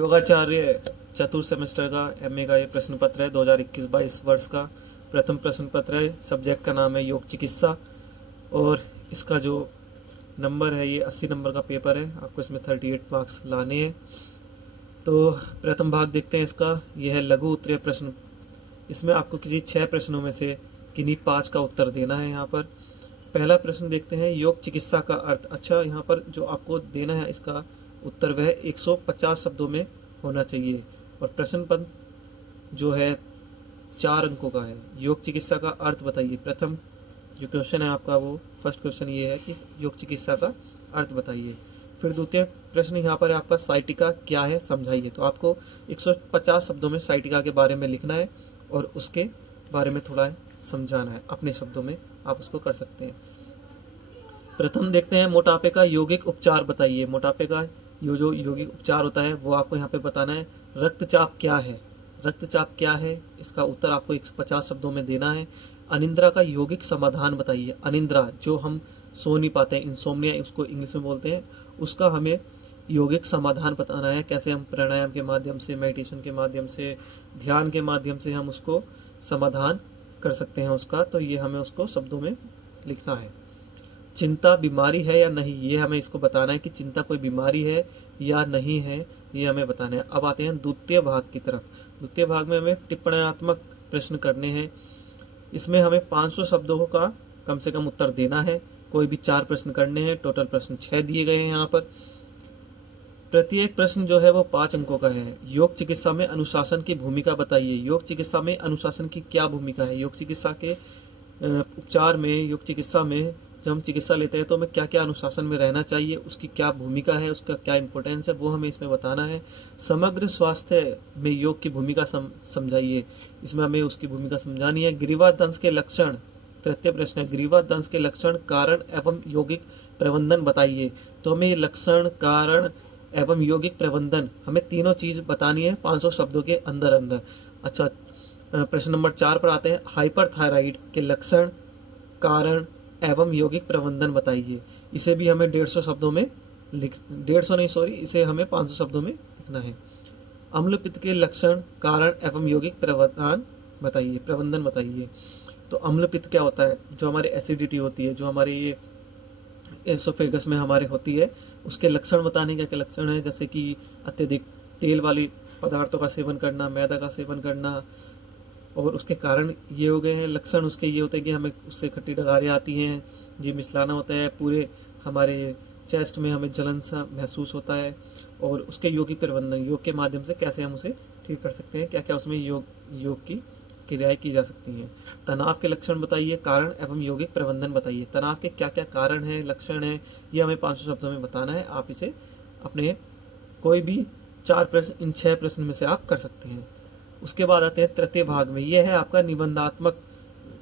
योगाचार्य चतुर्थ सेमेस्टर का एमए का ये प्रश्न पत्र है 2021-22 वर्ष का प्रथम प्रश्न पत्र है। सब्जेक्ट का नाम है योग चिकित्सा और इसका जो नंबर है ये 80 नंबर का पेपर है। आपको इसमें 38 मार्क्स लाने हैं। तो प्रथम भाग देखते हैं इसका। यह है लघु उत्तरीय प्रश्न। इसमें आपको किसी 6 प्रश्नों में से किन्हीं 5 का उत्तर देना है। यहाँ पर पहला प्रश्न देखते हैं, योग चिकित्सा का अर्थ। अच्छा, यहाँ पर जो आपको देना है इसका उत्तर वह 150 शब्दों में होना चाहिए और प्रश्न पद जो है 4 अंकों का है। योग चिकित्सा का अर्थ बताइए। प्रथम जो क्वेश्चन है आपका वो फर्स्ट क्वेश्चन ये है कि योग चिकित्सा का अर्थ बताइए। फिर द्वितीय प्रश्न यहाँ पर आपका साइटिका क्या है समझाइए। तो आपको 150 शब्दों में साइटिका के बारे में लिखना है और उसके बारे में थोड़ा समझाना है। अपने शब्दों में आप उसको कर सकते हैं। प्रथम देखते हैं मोटापे का यौगिक उपचार बताइए। मोटापे का जो यौगिक उपचार होता है वो आपको यहाँ पे बताना है। रक्तचाप क्या है, रक्तचाप क्या है, इसका उत्तर आपको 150 शब्दों में देना है। अनिद्रा का यौगिक समाधान बताइए। अनिद्रा जो हम सो नहीं पाते हैं, इंसोम्निया उसको इंग्लिश में बोलते हैं, उसका हमें यौगिक समाधान बताना है। कैसे हम प्राणायाम के माध्यम से, मेडिटेशन के माध्यम से, ध्यान के माध्यम से हम उसको समाधान कर सकते हैं उसका। तो ये हमें उसको शब्दों में लिखना है। चिंता बीमारी है या नहीं, ये हमें इसको बताना है कि चिंता कोई बीमारी है या नहीं है, ये हमें बताना है। अब आते हैं द्वितीय भाग की तरफ। द्वितीय भाग में हमें टिप्पणात्मक प्रश्न करने हैं। इसमें हमें 500 शब्दों का कम से कम उत्तर देना है। कोई भी 4 प्रश्न करने हैं। टोटल प्रश्न 6 दिए गए हैं यहाँ पर। प्रत्येक प्रश्न जो है वो 5 अंकों का है। योग चिकित्सा में अनुशासन की भूमिका बताइए। योग चिकित्सा में अनुशासन की क्या भूमिका है। योग चिकित्सा के उपचार में, योग चिकित्सा में जब हम चिकित्सा लेते हैं तो हमें क्या क्या अनुशासन में रहना चाहिए, उसकी क्या भूमिका है, उसका क्या इंपॉर्टेंस है, वो हमें इसमें बताना है। समग्र स्वास्थ्य में योग की भूमिका समझाइए। इसमें हमें उसकी भूमिका समझानी है। ग्रीवा दंश के लक्षण, तृतीय प्रश्न है, ग्रीवा दंश के लक्षण, कारण एवं यौगिक प्रबंधन बताइए। तो हमें लक्षण, कारण एवं यौगिक प्रबंधन, हमें तीनों चीज बतानी है 500 शब्दों के अंदर अंदर। अच्छा, प्रश्न नंबर 4 पर आते हैं। हाइपरथायराइड के लक्षण, कारण एवं यौगिक प्रबंधन बताइए। इसे भी हमें 150 शब्दों में इसे हमें 500 शब्दों में लिखना है। अम्लपित्त के लक्षण, कारण एवं यौगिक प्रबंधन बताइए। तो अम्लपित्त क्या होता है, जो हमारी एसिडिटी होती है, जो हमारे ये एसोफेगस में हमारे होती है, उसके लक्षण बताने के क्या लक्षण है, जैसे कि अत्यधिक तेल वाली पदार्थों का सेवन करना, मैदा का सेवन करना, और उसके कारण ये हो गए हैं। लक्षण उसके ये होते हैं कि हमें उससे खट्टी डगारें आती हैं, जी मिचलाना होता है, पूरे हमारे चेस्ट में हमें जलन सा महसूस होता है। और उसके योगी प्रबंधन, योग के माध्यम से कैसे हम उसे ठीक कर सकते हैं, क्या क्या उसमें योग की क्रियाएं की जा सकती हैं। तनाव के लक्षण बताइए, कारण एवं यौगिक प्रबंधन बताइए। तनाव के क्या क्या कारण हैं, लक्षण हैं, ये हमें 500 शब्दों में बताना है। आप इसे अपने कोई भी 4 प्रश्न, इन 6 प्रश्न में से आप कर सकते हैं। उसके बाद आते हैं तृतीय भाग में। यह है आपका निबंधात्मक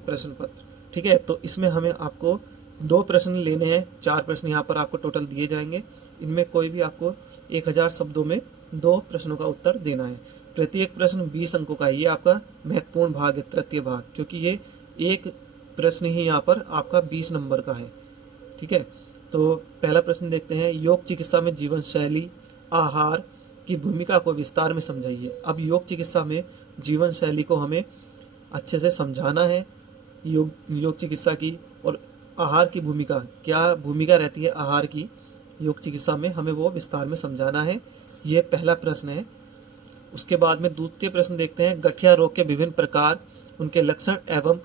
प्रश्न पत्र, ठीक है। तो इसमें हमें आपको 2 प्रश्न लेने हैं। 4 प्रश्न यहाँ पर आपको टोटल दिए जाएंगे। इनमें कोई भी आपको 1000 शब्दों में 2 प्रश्नों का उत्तर देना है। प्रत्येक प्रश्न 20 अंकों का है। ये आपका महत्वपूर्ण भाग है, तृतीय भाग, क्योंकि ये एक प्रश्न ही यहाँ पर आपका 20 नंबर का है, ठीक है। तो पहला प्रश्न देखते हैं। योग चिकित्सा में जीवन शैली, आहार की भूमिका को विस्तार में समझाइए। अब योग चिकित्सा में जीवन शैली को हमें अच्छे से समझाना है। योग चिकित्सा की और आहार की भूमिका, क्या भूमिका रहती है आहार की योग चिकित्सा में, हमें वो विस्तार में समझाना है। ये पहला प्रश्न है। उसके बाद में द्वितीय प्रश्न देखते हैं। गठिया रोग के विभिन्न प्रकार, उनके लक्षण एवं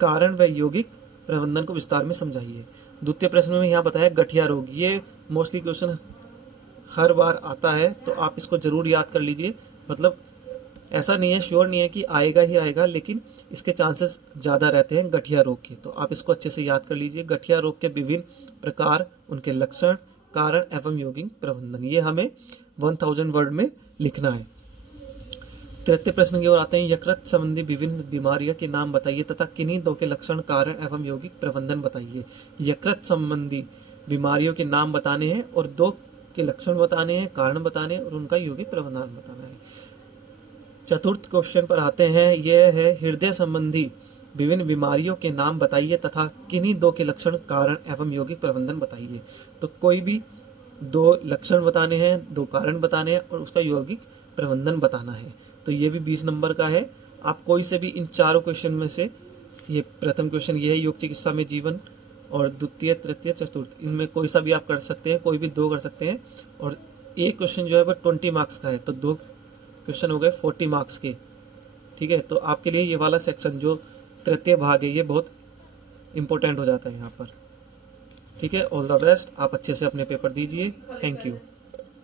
कारण व यौगिक प्रबंधन को विस्तार में समझाइए। द्वितीय प्रश्न में यहाँ बताया गठिया रोग, ये मोस्टली क्वेश्चन हर बार आता है, तो आप इसको जरूर याद कर लीजिए। मतलब ऐसा नहीं है, श्योर नहीं है कि आएगा ही आएगा, लेकिन इसके चांसेस ज़्यादा रहते हैं गठिया रोग के, तो आप इसको अच्छे से याद कर लीजिए। गठिया रोग के विभिन्न प्रकार, उनके लक्षण, कारण एवं यौगिक प्रबंधन, ये हमें 1000 वर्ड में लिखना है। तृतीय प्रश्न की ओर आते हैं। यकृत संबंधी विभिन्न बीमारियों के नाम बताइए तथा किन्हीं 2 के लक्षण, कारण एवं यौगिक प्रबंधन बताइए। यकृत संबंधी बीमारियों के नाम बताने हैं और 2 के लक्षण बताने हैं, कारण बताने और उनका यौगिक प्रबंधन बताना है। चतुर्थ क्वेश्चन पर आते हैं। यह है हृदय संबंधी विभिन्न बीमारियों के नाम बताइए तथा किन्हीं 2 के लक्षण, कारण एवं यौगिक प्रबंधन बताइए। तो कोई भी 2 लक्षण बताने हैं, 2 कारण बताने हैं और उसका यौगिक प्रबंधन बताना है। तो ये भी 20 नंबर का है। आप कोई से भी इन चारों क्वेश्चन में से, ये प्रथम क्वेश्चन ये है योग चिकित्सा में जीवन, और द्वितीय, तृतीय, चतुर्थ, इनमें कोई सा भी आप कर सकते हैं, कोई भी 2 कर सकते हैं। और एक क्वेश्चन जो है वो 20 मार्क्स का है, तो 2 क्वेश्चन हो गए 40 मार्क्स के। ठीक है, तो आपके लिए ये वाला सेक्शन जो तृतीय भाग है ये बहुत इंपॉर्टेंट हो जाता है यहाँ पर। ठीक है, ऑल द बेस्ट, आप अच्छे से अपने पेपर दीजिए। Thank you.